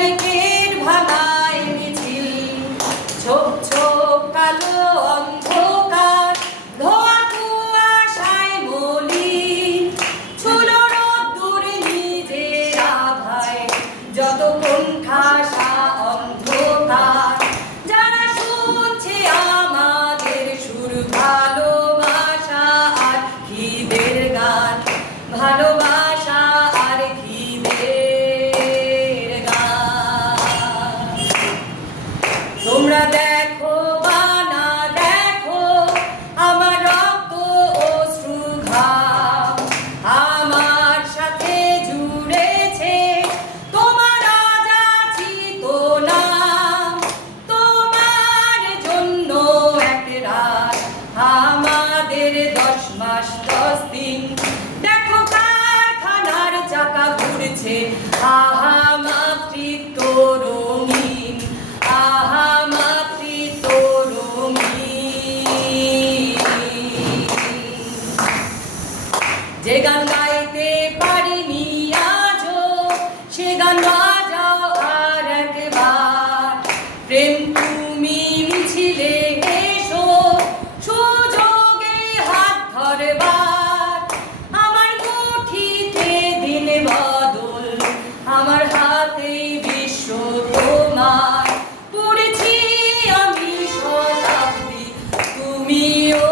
Barricade ভাঙায় মিছিল, ছোপ ছোপ কালো অন্ধকার, ধোয়া কুয়াশায় মলিন, ছুলো রোদ্দুর নিজের আভায়, যত কোণঠাসা অন্ধকার। যারা শুনছে আমাদের সুর, ভালোবাসা আর খিদের গান, ভালোবাসা আর খিদের গান। তোমরা দেখো বা না দেখো, আমার রক্ত অশ্রু ঘাম আমার সাথে জুড়েছে, তোমার আজাছি তো নাম। তোমার জন্য এক রাত, আমাদের 10 মাস 10 দিন। দেখো কারখানার চাকা ঘুরছে, আহা মাতৃত্ব রঙিন, আহা মাতৃত্ব রঙিন। যে গান গাইতে পারিনি আজও, সে গান বাজাও আর একবার। প্রেম তুমি মিছিলে এসো, সুযোগে হাত ধরবার। আমার মুঠিতে দিন বদল, আমার হাতে বিশ্ব তোমার। পড়েছি আমি শতাব্দী, তুমিও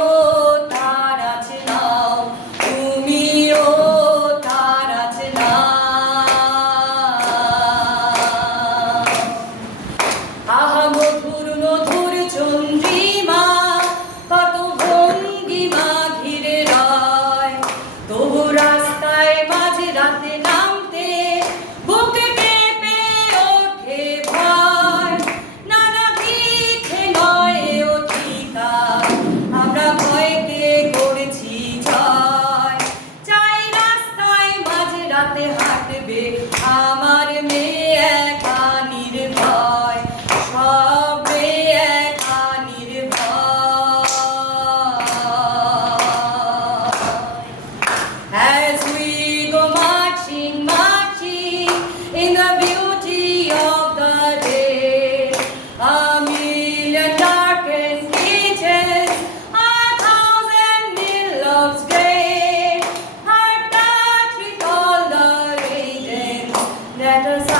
তার আছে নাও, তুমিও তার আছে নাও। আহা মধুর মধুর চন্দ্রিমা, কত ভঙ্গিমা ঘিরে রয়, তবু রাস্তায় মাঝে রাতে নামতে বুকে কেঁপে ওঠে ভয়। নানা দিকে নয় অধিকার, আমরা ভয়কে করেছি জয়। চাই রাস্তায় মাঝে রাতে হাঁটবে আমার মেয়ে একা নির্ভয়, সব মেয়ে একা নির্ভয়। As we go marching, marching in the beauty of the day, a million darkened beaches, 1,000 mil loves gray, heart touch with all the radiance that us